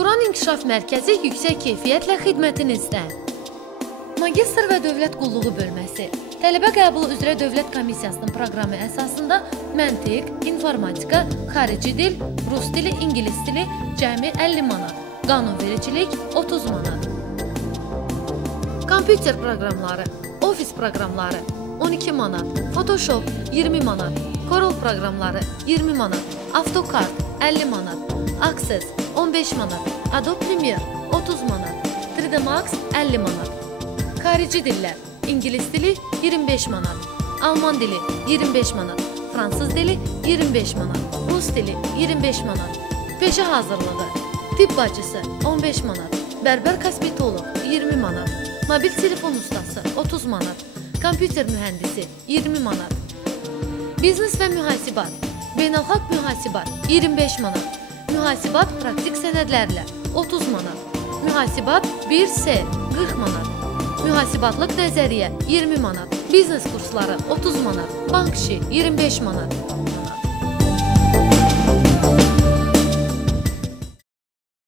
Turan İnkişaf Mərkəzi yüksək keyfiyyətlə xidmətinizdə. Magistr və Dövlət Qulluğu bölməsi. Tələbə qəbulu üzrə Dövlət Komissiyasının proqramı əsasında məntiq, informatika, xarici dil, rus dili, ingilis dili cəmi 50 manat, qanunvericilik 30 manat. Kompüter proqramları, ofis proqramları 12 manat, Photoshop 20 manat, Corel proqramları 20 manat, AutoCAD 50 manat, Access 15 manat, Adobe Premiere 30 manat, 3D Max 50 manat. Xarici dillər, ingilis dili 25 manat, alman dili 25 manat, fransız dili 25 manat, rus dili 25 manat, peşə hazırlığı, tibb bacısı 15 manat, bərbər kosmetoloq 20 manat, mobil telefon ustası 30 manat, kompüter mühəndisi 20 manat, biznes və mühasibat, beynəlxalq mühasibat 25 manat, mühasibat praktik sənədlərlə 30 manat, mühasibat 1S 40 manat, mühasibatlıq nəzəriyyə 20 manat, biznes kursları 30 manat, bank işi 25 manat.